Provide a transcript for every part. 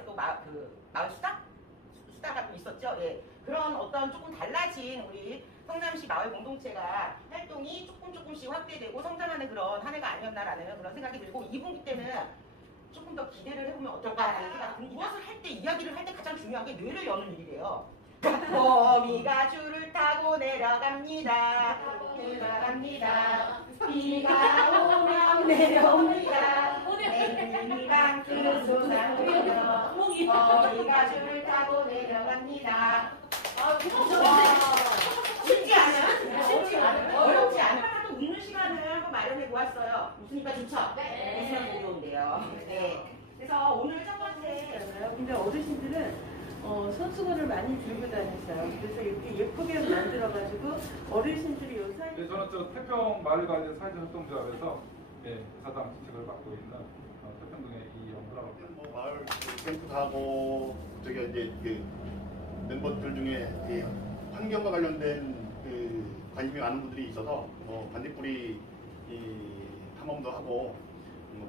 마을에서 또 마을 수다가 또 있었죠. 예. 그런 어떤 조금 달라진 우리 성남시 마을 공동체가 활동이 조금씩 확대되고 성장하는 그런 한 해가 아니었나라는 그런 생각이 들고, 2분기 때는 조금 더 기대를 해보면 어떨까라는 생각이 듭니다. 무엇을 할 때, 이야기를 할 때 가장 중요한 게 뇌를 여는 일이래요. 거미가 줄을 타고 내려갑니다. 내려갑니다. 비가 오면 내려옵니다. 내리랑 그 소상으로 거미가 줄을 타고 내려갑니다. 쉽지 않은 어렵지 않은 하나도 웃는 시간을 한번 마련해 보았어요. 웃으니까 좋죠? 네. 웃으면 보기 좋은데요. 네. 그래서 오늘 첫 번째, 근데 어르신들은 손수건을 많이 들고 다녔어요. 그래서 이렇게 예쁘게 만들어가지고 어르신들이 요 사이. 네, 저는 저 태평 마을관리 사회활동조합에서 사당 직책을 맡고 있는 태평동의 이영구라고 합니다. 뭐 마을 캠프도 하고 저기 이제 그 멤버들 중에 환경과 관련된 관심이 많은 분들이 있어서 반딧불이 탐험도 하고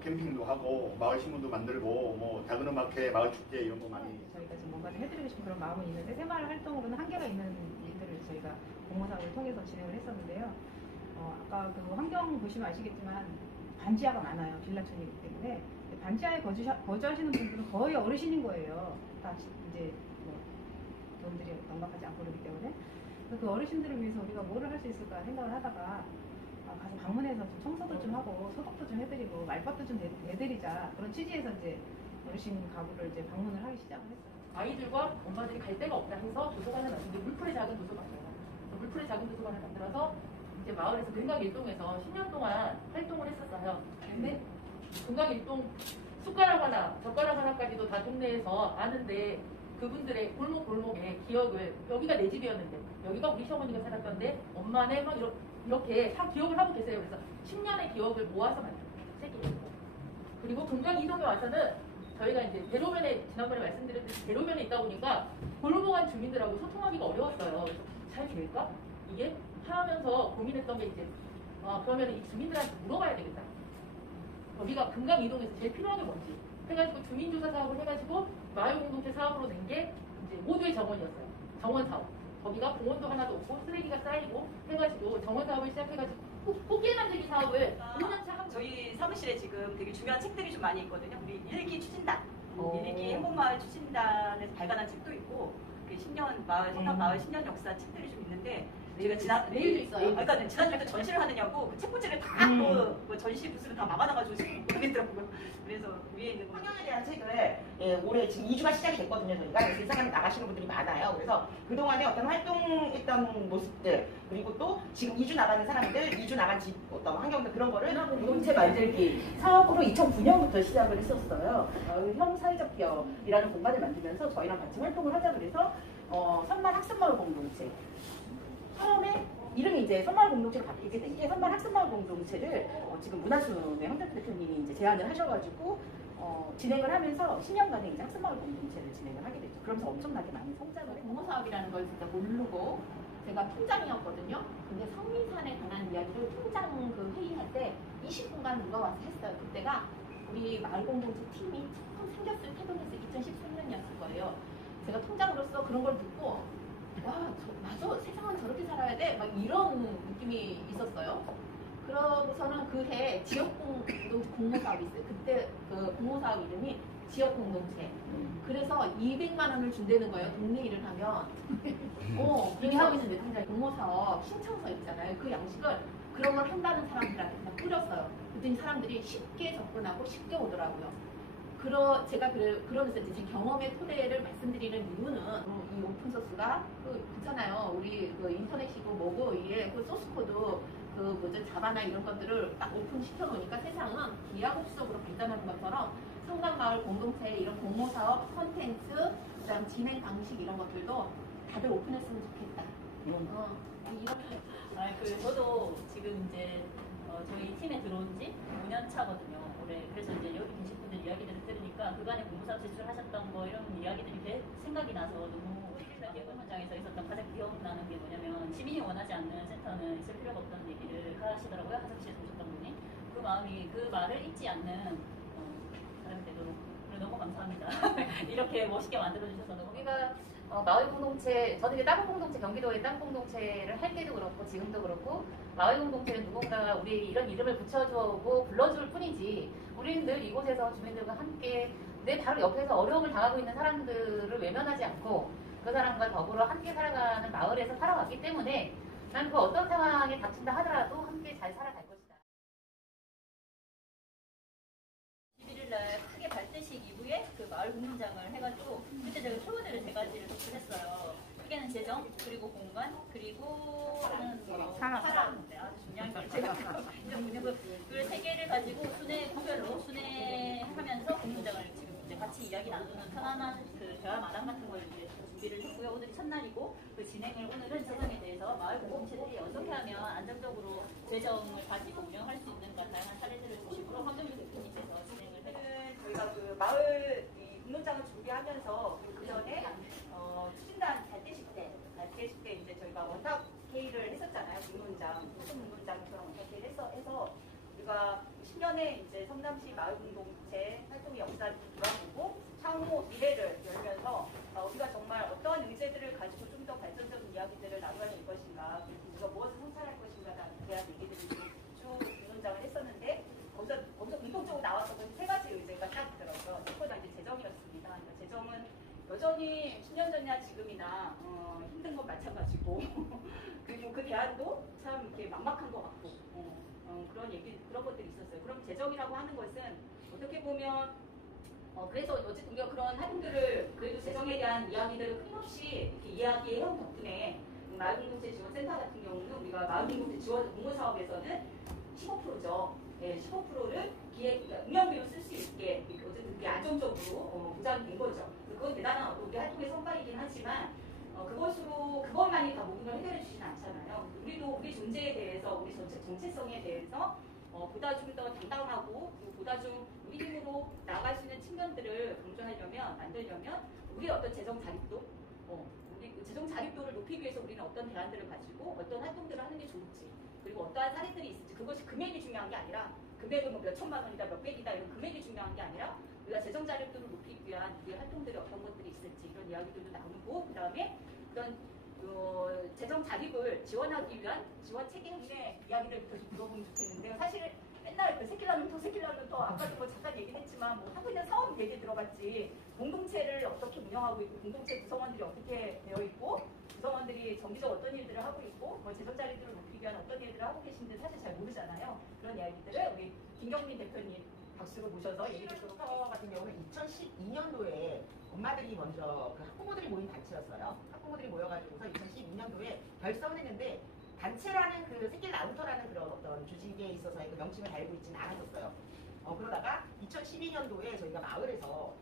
캠핑도 하고 마을 신문도 만들고 작은 음악회, 마을 축제 이런 거 많이 저희가 좀 뭔가 좀 해드리고 싶은 그런 마음은 있는데 새마을 활동으로는 한계가 있는 일들을 저희가 공모사업을 통해서 진행을 했었는데요. 아까 그 환경 보시면 아시겠지만 반지하가 많아요. 빌라촌이기 때문에 반지하에 거주하시는 분들은 거의 어르신인 거예요. 다 이제 돈들이 넉넉하지 않고 그러기 때문에 그 어르신들을 위해서 우리가 뭐를 할 수 있을까 생각을 하다가 가서 방문해서 좀 청소도 좀 하고 소독도 좀 해드리고 말벗도 좀 내드리자, 그런 취지에서 이제 어르신 가구를 이제 방문을 하기 시작을 했어요. 아이들과 엄마들이 갈 데가 없다 해서 도서관을 만들고 물풀의 작은 도서관이에요. 물풀의 작은 도서관을 만들어서 이제 마을에서 금강일동에서 10년 동안 활동을 했었어요. 근데 금강일동 숟가락 하나, 젓가락 하나까지도 다 동네에서 아는데 그분들의 골목에 기억을, 여기가 내 집이었는데 여기가 우리 시어머니가 살았던데 엄마네 막 이렇게 다 기억을 하고 계세요. 그래서 10년의 기억을 모아서 만든 책이에요. 그리고 금강 이동에 와서는 저희가 이제 대로변에, 지난번에 말씀드렸듯이 대로변에 있다 보니까 골목안 주민들하고 소통하기가 어려웠어요. 그래서 잘 될까? 이게 하면서 고민했던 게 이제 그러면 이 주민들한테 물어봐야 되겠다. 여기가 금강 이동에서 제일 필요한 게 뭔지 해가지고 주민조사 사업을 해가지고 마을 공동체 사업으로 낸 게 이제 모두의 정원이었어요. 정원 사업. 거기가 공원도 하나도 없고 쓰레기가 쌓이고 해가지고 정원 사업을 시작해가지고 꽃게 만들기 사업을 5년차 하고. 저희 사무실에 지금 되게 중요한 책들이 좀 많이 있거든요. 우리 일기 추진단, 일기 행복마을 추진단에서 발간한 책도 있고, 10년 마을, 성남 마을 10년 역사 책들이 좀 있는데, 제가 내일도 있어요. 그러니까 지난주에 전시를 하느냐고 그 책꽂이를 다 그 전시 부스를 다 막아놔가지고 지금 못 하겠더라고요. 그래서 위에 있는 환경에 대한 책을 올해 지금 2주가 시작이 됐거든요. 저희가 그래서 이사장에 나가시는 분들이 많아요. 그래서 그동안에 어떤 활동했던 모습들, 그리고 또 지금 2주 나가는 사람들, 2주 나간 집 어떤 환경들, 그런 거를 공동체 만들기 사업으로 2009년부터 시작을 했었어요. 형 사회적 기업이라는 공간을 만들면서 저희랑 같이 활동을 하자 그래서 선말 학습마을 공동체, 처음에 이름이 이제 선마을 공동체로 바뀌게 된 게, 선마을 학습마을 공동체를 지금 문화순의 황대표 대표님이 이제 제안을 하셔가지고 진행을 하면서 10년간의 이제 학습마을 공동체를 진행을 하게 됐죠. 그러면서 엄청나게 많이 성장을 했고. 공모사업이라는 걸 진짜 모르고 제가 통장이었거든요. 근데 성민산에 관한 이야기를 통장 그 회의할 때 20분간 누가 와서 했어요. 그때가 우리 마을 공동체 팀이 처음 생겼을 태동에서 2013년이었을 거예요. 제가 통장으로서 그런 걸 듣고 와, 맞아, 세상은 저렇게 살아야 돼? 막 이런 느낌이 있었어요. 그러고서는 그해 지역공동체 공모사업이 있어요. 그때 그 공모사업 이름이 지역공동체. 그래서 200만 원을 준다는 거예요. 동네 일을 하면. 이미 하고 있는데 당장 공모사업 신청서 있잖아요. 그 양식을 그런 걸 한다는 사람들한테 그냥 뿌렸어요. 그랬더니 사람들이 쉽게 접근하고 쉽게 오더라고요. 제가 그러면서 이제 제 경험의 토대를 말씀드리는 이유는 이 오픈소스가 그렇잖아요. 우리 그 인터넷이고 뭐고 이게 그 소스코드 자바나 이런 것들을 딱 오픈시켜 놓으니까 세상은 기하급수적으로 발전하는 것처럼 성남마을 공동체 이런 공모사업, 콘텐츠, 그다음 진행 방식 이런 것들도 다들 오픈했으면 좋겠다. 저도 지금 이제 저희 팀에 들어온 지 5년 차거든요. 올해. 그래서 이제 여기 계신 분들 이야기들을 들으니까 그간에 공모사업 제출하셨던 거 이런 이야기들이 생각이 나서 너무 예금 현장에서 있었던 가장 기억나는 게 뭐냐면, 시민이 원하지 않는 센터는 있을 필요가 없다는 얘기를 하시더라고요. 하성시에서 오셨던 분이. 그 마음이, 그 말을 잊지 않는 사람이 되도록 그런 너무 감사합니다. 이렇게 멋있게 만들어주셔서 너무 우리가 마을 공동체, 저는 이제 땅 공동체, 경기도의 땅 공동체를 할 때도 그렇고 지금도 그렇고 마을 공동체는 누군가가 우리 이런 이름을 붙여주고 불러줄 뿐이지 우리는 늘 이곳에서 주민들과 함께 내 바로 옆에서 어려움을 당하고 있는 사람들을 외면하지 않고 그 사람과 더불어 함께 살아가는 마을에서 살아왔기 때문에 난 그 어떤 상황에 닥친다 하더라도 함께 잘 살아갈 것이다. 11일날 크게 발대식 이후에 그 마을 공문장을 해가지고 그때 제가 표어들을 3가지를 도출했어요. 크게는 재정, 그리고 공간, 그리고 사람. 네, 아주 중요한 걸 제가 그 3개를 가지고 구별로 순회하면서 공문장을 지금 이제 같이 이야기 나누는 편안한 그 대화 마당 같은 걸 이제 준비를 했고요. 오늘이 첫날이고 그 진행을 오늘은 재정에 대해서 마을 공동체들이 어떻게 하면 안정적으로 재정을 가지고 운영할 수 있는가 다양한 사례들을 중심으로 황정규 대표님께서 진행을 해주셨습니다. 저희가 그 마을 공론장을 준비하면서 그 전에 추진단 발대식 때 이제 저희가 원탁 회의를 했었잖아요. 공론장, 공론장처럼 원탁 회의를 해서 우리가 10년의 이제 성남시 마을 공동체 활동의 역사를 돌아보고 향후 미래를 열면서 우리가 정말 어떤 의제들을 가지고 좀 더 발전적인 이야기들을 나눠낼 것인가, 그리고 우리가 무엇을 성찰할 것인가에 대한 얘기들을 쭉 공론장을 했었는데 거기서 공통적으로 나왔던 3가지 의제가 딱 있더라고요. 첫 번째가 이제 재정이었습니다. 그러니까 재정은 여전히 10년 전이나 지금이나 힘든 건 마찬가지고 그리고 그 대안도 참 이렇게 막막한 것 같고 그런 것들이 있었어요. 그럼 재정이라고 하는 것은 어떻게 보면 그래서 어쨌든 우리가 그런 활동들을 그래도 재정에 대한 이야기들을 끊임없이 이렇게 이야기해온 덕분에 마을공동체 지원센터 같은 경우는 우리가 마을공동체 지원 공모사업에서는 15%죠. 네, 15%를 운영비로 쓸 수 있게 어쨌든 그게 안정적으로 보장된 거죠. 그건 대단한 우리 활동의 성과이긴 하지만 그것만이 다 모든 걸 해결해 주지는 않잖아요. 우리도 우리 존재에 대해서 우리 정체성에 대해서 보다 좀 더 당당하고 보다 좀 우리 힘으로 나아갈 수 있는 측면들을 만들려면 우리의 어떤 재정 자립도 우리 그 재정 자립도를 높이기 위해서 우리는 어떤 대안들을 가지고 어떤 활동들을 하는 게 좋을지 그리고 어떠한 사례들이 있을지 그것이 금액이 중요한 게 아니라 금액은 뭐 몇 천만 원이다 몇백이다 이런 금액이 중요한 게 아니라 우리가 재정 자립도를 높이기 위한 우리의 활동들이 어떤 것들이 있을지 이런 이야기들도 나누고 그 다음에 그런 재정 자립을 지원하기 위한 지원 책임의 이야기를 계속 물어보면 좋겠는데요. 사실 맨날 그 새끼라면서 아까도 뭐 잠깐 얘기는 했지만 뭐 하고 있는 사업이 되게 들어갔지 공동체를 어떻게 운영하고 있고 공동체 구성원들이 어떻게 되어 있고 구성원들이 정기적으로 어떤 일들을 하고 있고 뭐 재정 자립도를 높이기 위한 어떤 일들을 하고 계신지 사실 잘 모르잖아요. 그런 이야기들을 우리 김경민 대표님 박수로 모셔서 얘기 듣도록 하겠습니다. 같은 경우는 2012년도에 엄마들이 먼저 그 학부모들이 모인 단체였어요. 학부모들이 모여가지고서 2012년도에 결성을 했는데 단체라는 그 새끼 나우터라는 그런 어떤 조직에 있어서의 그 명칭을 달고 있지는 않았었어요. 그러다가 2012년도에 저희가 마을에서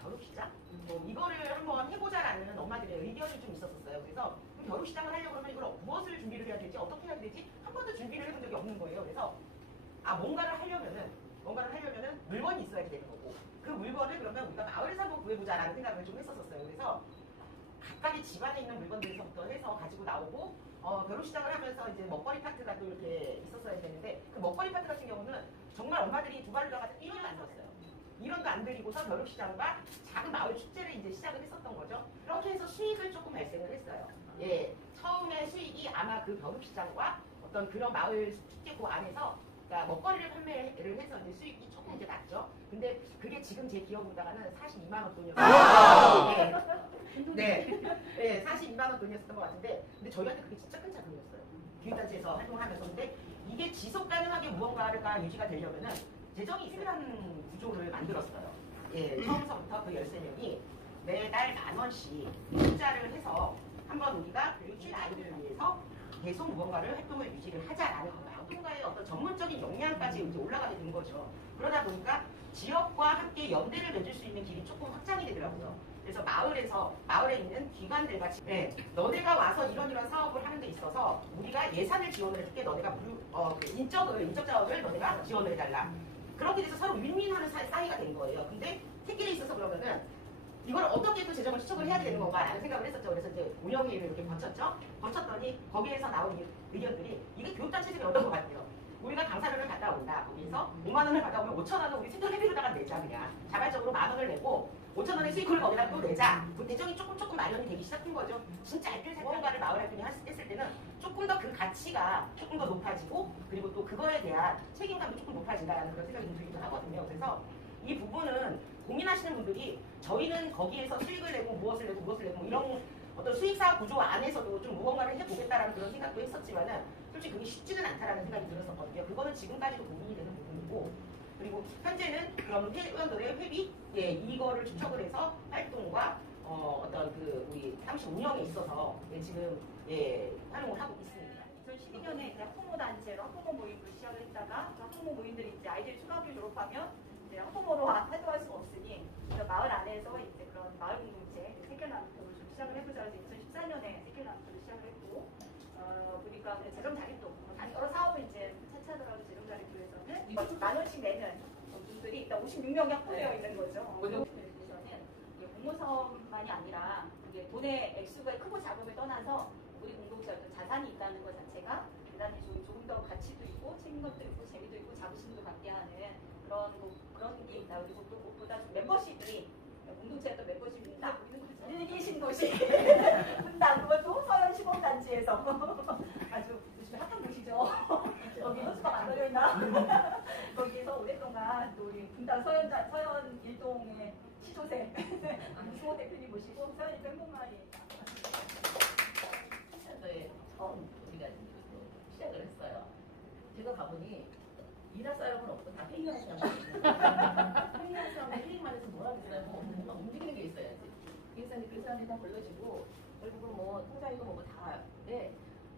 겨울시장 이거를 한번 해보자라는 엄마들의 의견이 좀 있었었어요. 그래서 겨울시장을 하려고 그러면 이걸 무엇을 준비를 해야 될지 어떻게 해야 될지 한 번도 준비를 해본 적이 없는 거예요. 그래서 뭔가를 하려면은 물건이 있어야 되는 거고 그 물건을 그러면 우리가 마을에서 한번 구해보자라는 생각을 좀 했었어요. 그래서 각각의 집안에 있는 물건들에서부터 해서 가지고 나오고 결혼시장을 하면서 이제 먹거리 파트가 또 이렇게 있었어야 되는데 그 먹거리 파트 같은 경우는 정말 엄마들이 두 발을 나가서 1원도 안 줬어요. 1원도 안 드리고서 결혼시장과 작은 마을 축제를 이제 시작을 했었던 거죠. 그렇게 해서 수익을 조금 발생을 했어요. 예, 처음에 수익이 아마 그 결혼시장과 어떤 그런 마을 축제 그 안에서 그러니까 먹거리를 판매를 해서 이제 수익이 조금 이제 났죠. 근데 그게 지금 제 기억으로다가는 42만 원 돈이었어요. 네, 42만 원 돈이었던 것 같은데, 근데 저희한테 그게 진짜 큰 자금이었어요. 기획단체에서 활동하면서. 근데 이게 지속 가능하게 무언가가 유지가 되려면은 재정이 필요한 구조를 만들었어요. 예, 처음서부터 그 13명이 매달 10,000원씩 투자를 해서 한번 우리가 교육실 아이들을 위해서 계속 무언가를 활동을 유지를 하자라는 거예요. 누군가의 어떤 전문적인 역량까지 이제 올라가게 된 거죠. 그러다 보니까 지역과 함께 연대를 맺을 수 있는 길이 조금 확장이 되더라고요. 그래서 마을에 있는 기관들과 너네가 와서 이런 사업을 하는 데 있어서 우리가 예산을 지원을 해줄게. 너네가 인적 자원을 너네가 지원을 해달라. 그렇게 돼서 서로 윈윈하는 사이가 된 거예요. 근데 새끼에 있어서 그러면은 이걸 어떻게 또 재정을 추적을 해야 되는 건가라는 생각을 했었죠. 그래서 이제 운영위를 이렇게 거쳤더니 거기에서 나온 의견들이 이게 교육단체들이 어떤 것 같아요. 우리가 강사를 갔다 온다. 거기서 그래서 5만 원을 받아오면 5천 원을 우리 생존 회비로다가 내자 그냥. 자발적으로 만 원을 내고 5천 원의 수익을 거기다 또 내자. 그 대정이 조금 마련이 되기 시작한 거죠. 진짜 알뜰 사건가를 마을 활동이 했을 때는 조금 더 그 가치가 조금 더 높아지고 그리고 또 그거에 대한 책임감도 조금 높아진다는 그런 생각이 들기도 하거든요. 그래서 이 부분은 고민하시는 분들이 저희는 거기에서 수익을 내고 무엇을 내고 이런 어떤 수익사 구조 안에서도 좀 무언가를 해보겠다라는 그런 생각도 했었지만은 솔직히 그게 쉽지는 않다라는 생각이 들었었거든요. 그거는 지금까지도 고민이 되는 부분이고 그리고 현재는 그런 회원들의 회비 이거를 주축을 해서 활동과 어떤 그 우리 사무실 운영에 있어서 지금 활용을 하고 있습니다. 2012년에 이제 학부모 단체로 학부모 모임으로 시작을 했다가 학부모 모임들이 이제 아이들이 초등학교 졸업하면 이제 학부모로 활동할 수가 없으니 마을 안에서 이제 그런 마을 공동체 세결나눔터를 좀 시작을 해보자 해서 2014년에 세결나눔터를 시작을 했고 보니까 재정 자립도 여러 사업을 이제 차차하더라도 재정 자립도에서는 만 원씩 내는 분들이 일단 56명이 확보되어 있는 거죠. 그래서는 공모사업만이 아니라 이게 돈의 액수가 크고 작음을 떠나서 우리 공동체 어떤 자산이 있다는 것 자체가 대단히 조금 더 가치도 있고 책임감도 있고 재미도 있고 자부심도 갖게 하는 그런 게 있다. 그리고 또 무엇보다 멤버십이 공동체의 또 멤버십이 있다. 일기 신도시 분당 그것도 서현 시범단지에서 아주 요즘에 핫한 곳이죠. 거기 호수가 만들어 있나? 거기에서 오랫동안 또 우리 분당 서현 일동의 시조새 유승호 대표님 모시고 서현 일동 행복마을에 우리가 시작을 했어요. 제가 가보니 일할 사람은 없고 다 회의할 사람이 있는 거예요. 회의할 사람은 회의만 해서 뭘 하겠어요. 뭔가 움직이는 게 있어야지. 그래서 그 사람들이 다 불러지고 결국은 뭐 통장이고 뭐고 다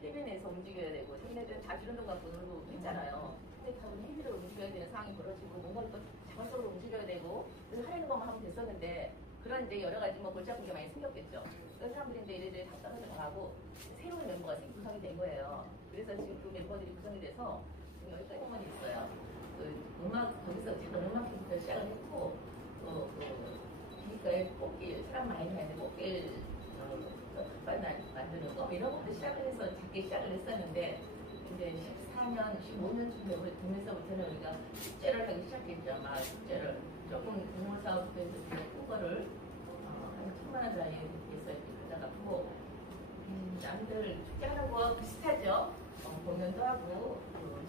해변에서 움직여야 되고 자기네들은 자주운동 갖고 놀고 했잖아요. 근데 가보니 회의로 움직여야 되는 상황이 벌어지고 뭔가를 또 자발적으로 움직여야 되고 그래서 하려는 것만 하면 됐었는데 그런 이제 여러 가지 뭐 골치 아픈 게 많이 생겼겠죠. 그런 사람들이 이제 이래저래 답답해서 나가고 새로운 멤버가 구성이 된 거예요. 그래서 지금 그 멤버들이 구성이 돼서 지금 여기 땡mon이 있어요. 그 음악 거기서 제가 음악부터 시작을 했고 또 기획가에 꽃길 사람 많이 다니는 꽃길 깃발 만드는 거 이런 것부터 시작을 해서 작게 시작을 했었는데 이제 14년, 15년쯤 되면서부터는 우리가 축제를 하기 시작했죠. 마을 축제를 조금 공모사업부터 해서 큰 거를 한 1000만 원짜리 해서 이렇게 가져갔고 남들 축제하는 거 비슷하죠. 공연도 하고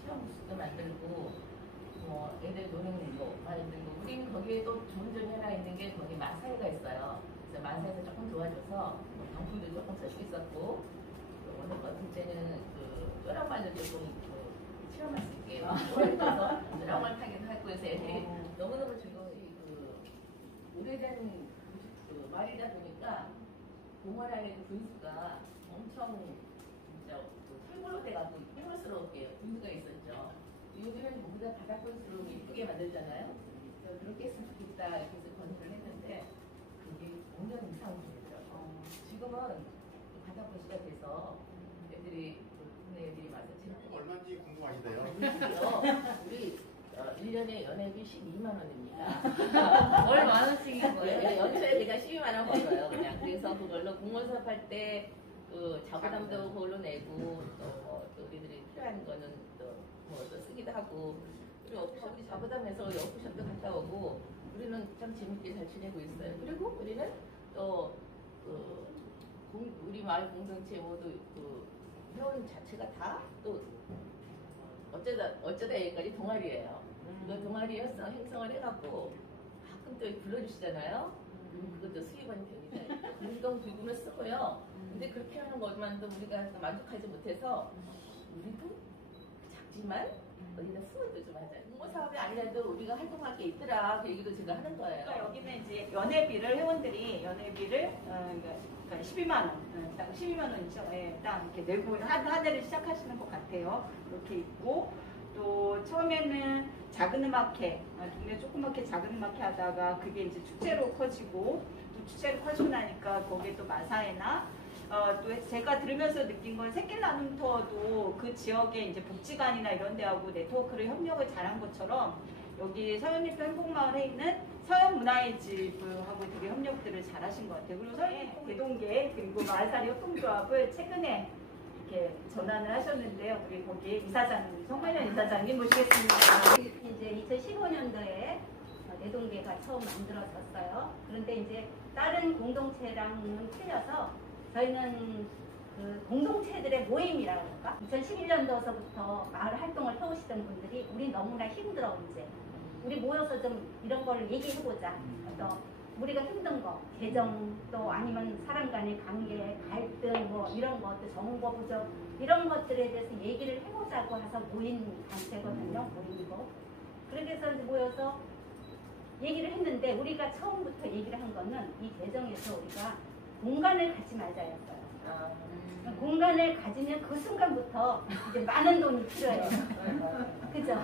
체험 부스도 만들고 뭐 애들 노는 거 만들고 우리는 거기에 또 좋은 점이 하나 있는 게 거기 마사회가 있어요. 그래서 마사회에서 조금 도와줘서 방품도 조금 쓸 수 있었고 오늘 같은 때는 그 벼락말도 조금 체험할 수 있게 도와줘서 벼락말 타기도 하고 해서 애들이 너무너무 즐거워요. 오래된 말이다 보니까 동원 안에 분수가 엄청 진짜 털굴로 돼가지고 흉물스럽게 분수가 있었죠. 요즘은 모두 다 바닥 분수로 예쁘게 만들잖아요. 그렇게 했으면 좋겠다 이렇게 해서 건설을 했는데 그게 5년 이상 걸렸죠. 지금은 바닥 분수가 돼서 애들이 애들이 와서 지금 얼마인지 궁금하시대요. 우리 1년에 연회비 12만 원입니다. 월 만 원씩인 거예요? 연초에 제가 12만 원 벌어요. 그냥 그래서 그걸로 공모사업 할 때 그 자부담도 그걸로 내고 또 우리들이 필요한 거는 또 쓰기도 하고 그리고 우리 자부담에서 워크숍도 갔다 오고 우리는 참 재밌게 잘 지내고 있어요. 그리고 우리는 또 우리 마을 공동체 모두 그 회원 자체가 다 또 어쩌다 여기까지 동아리예요. 그 동아리 형성을 해갖고 가끔 또 불러주시잖아요. 그것도 수입원이 됩니다. 운동 기금을 쓰고요. 근데 그렇게 하는 것만도 우리가 만족하지 못해서 우리도 작지만 어디다 후원도 좀 하자. 공모사업이 아니라도 우리가 활동할 게 있더라. 그 얘기도 제가 하는 거예요. 그러니까 여기는 이제 연회비를 회원들이 연회비를 그러니까 12만 원, 딱 12만 원이죠. 예, 딱 이렇게 내고 한 해를 시작하시는 것 같아요. 이렇게 있고 또 처음에는 작은 음악회, 동네 조그맣게 작은 음악회 하다가 그게 이제 축제로 커지고 또 축제로 커지고 나니까 거기에 또 마사회나 또 제가 들으면서 느낀 건 새길나눔터도 그 지역의 이제 복지관이나 이런 데하고 네트워크를 협력을 잘한 것처럼 여기 서현일동 행복마을에 있는 서현문화의 집하고 되게 협력들을 잘하신 것 같아요. 그리고 서현 대동계 그리고 마을살이 협동조합을 최근에 이렇게 전환을 하셨는데요. 우리 거기 이사장님, 송만현 이사장님 모시겠습니다. 이제 2015년도에 내동계가 처음 만들어졌어요. 그런데 이제 다른 공동체랑은 틀려서 저희는 그 공동체들의 모임이라고 할까? 2011년도서부터 마을 활동을 해오시던 분들이 우리 너무나 힘들어 이제 우리 모여서 좀 이런 거를 얘기해보자. 그래서 우리가 힘든 거, 재정 또 아니면 사람 간의 관계, 갈등 뭐 이런 것도 정보 부족 이런 것들에 대해서 얘기를 해보자고 해서 모인 단체거든요. 모임이고. 그렇게 해서 이제 모여서 얘기를 했는데 우리가 처음부터 얘기를 한 거는 이 재정에서 우리가 공간을 갖지 말자였어요. 공간을 가지면 그 순간부터 이제 많은 돈이 필요해요. 그죠?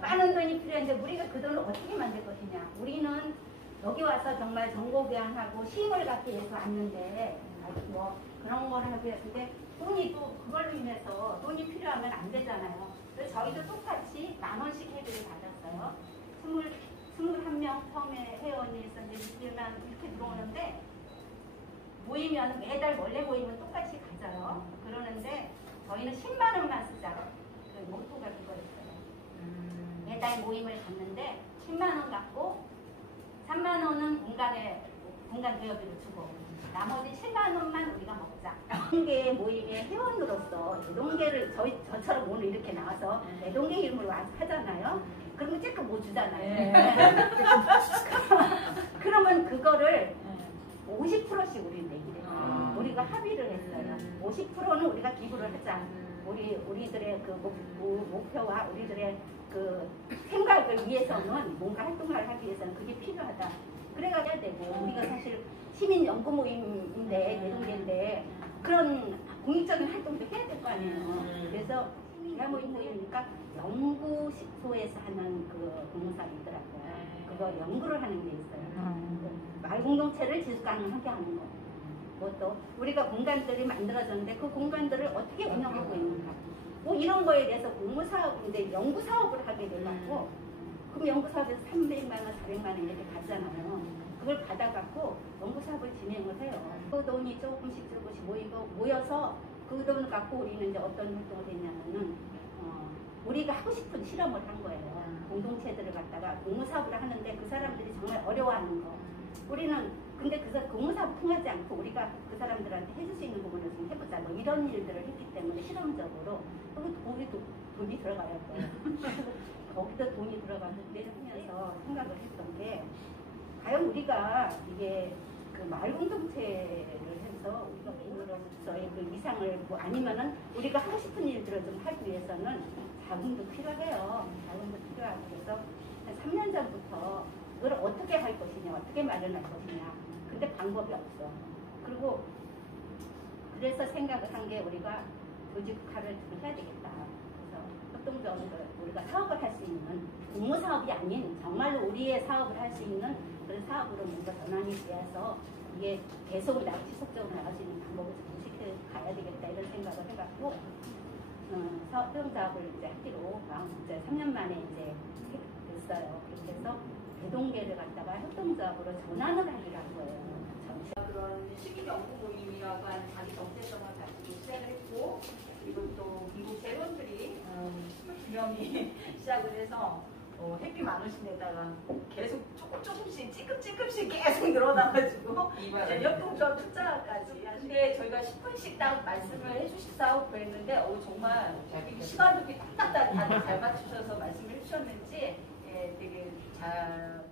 많은 돈이 필요한데 우리가 그 돈을 어떻게 만들 것이냐. 우리는 여기 와서 정말 정보 교환하고 힘을 갖기 위해서 왔는데 뭐 그런 걸 하기 위해서인데 돈이 또 그걸로 인해서 돈이 필요하면 안 되잖아요. 그래서 저희도 똑같이 10,000원씩 회비를 받았어요. 21명 처음에 회원이 있었는데 21만 이렇게 들어오는데 모이면 매달 원래 모이면 똑같이 가져요. 그러는데 저희는 10만 원만 쓰자. 그 모토가 그거였어요. 매달 모임을 갔는데 10만 원 갖고 3만 원은 공간 대여비를 주고 나머지 7만 원만 우리가 먹자. 내동계 모임의 회원으로서 내동계를 저처럼 오늘 이렇게 나와서 내동계 이름으로 하잖아요. 그러면 쬐끔 뭐 주잖아요. 그러면 그거를 50%씩 우리 내기로 했어요. 우리가 합의를 했어요. 50%는 우리가 기부를 하자. 우리들의 그 목표와 우리들의 그 생각을 위해서는 뭔가 활동을 하기 위해서는 그게 필요하다. 그래가 해야 되고 우리가 사실 시민 연구 모임인데 내동계인데 그런 공익적인 활동도 해야 될 거 아니에요. 그래서 모임이니까 연구소에서 하는 그 공모사가 있더라고요. 그거 연구를 하는 게 있어요. 마을 공동체를 지속 가능하게 하는 거. 또 우리가 공간들이 만들어졌는데 그 공간들을 어떻게 운영하고 있는가. 뭐 이런 거에 대해서 공모사업인데 연구사업을 하게 되고 그럼 연구사업에서 300만 원, 400만 원 이렇게 받잖아요. 그걸 받아갖고 연구사업을 진행을 해요. 그 돈이 조금씩 모여서 그 돈을 갖고 우리는 이제 어떤 활동을 했냐면은 우리가 하고 싶은 실험을 한 거예요. 공동체들을 갖다가 공모사업을 하는데 그 사람들이 정말 어려워하는 거. 우리는 근데 그 공모사업 통하지 않고 우리가 그 사람들한테 해줄 수 있는 부분을 좀 해보자. 뭐 이런 일들을 했기 때문에 실험적으로 거기도 돈이 들어가야 돼요. 거기도 돈이 들어가서 내려오면서 생각을 했던 게 과연 우리가 이게 그 마을 공동체를 해서 우리가 오늘로서의 그 이상을 뭐 아니면은 우리가 하고 싶은 일들을 좀 하기 위해서는 자금도 필요해요. 자금도 필요하고 그래서 한 3년 전부터 그걸 어떻게 할 것이냐, 어떻게 마련할 것이냐. 근데 방법이 없어. 그리고 그래서 생각을 한 게 우리가 조직화를 좀 해야 되겠다. 그래서 협동적으로 우리가 사업을 할 수 있는 공모사업이 아닌 정말로 우리의 사업을 할 수 있는 그런 사업으로 뭔가 전환이 되어서 이게 계속 지속적으로 나갈 수 있는 방법을 좀 모색해 가야 되겠다 이런 생각을 해갖고 협동사업을 이제 하기로 이제 3년 만에 이제 됐어요. 그렇게 해서 내동계를 갖다가 협동조합으로 전환을 하기로 한 거예요. 그런 시민연구 모임이라고 하는 자기 정체성을 가지고 시작을 했고 그리고 또 미국 대원들이 22명이 시작을 해서 햇빛 많으신 데다가 계속 조금씩 찔끔찔끔씩 계속 늘어나가지고 협동조합 투자까지 근데 저희가 10분씩 딱 말씀을 해주시다고 그랬는데 정말 시간도 딱딱딱 다들 잘 맞추셔서 말씀을 해주셨는지 되게 잘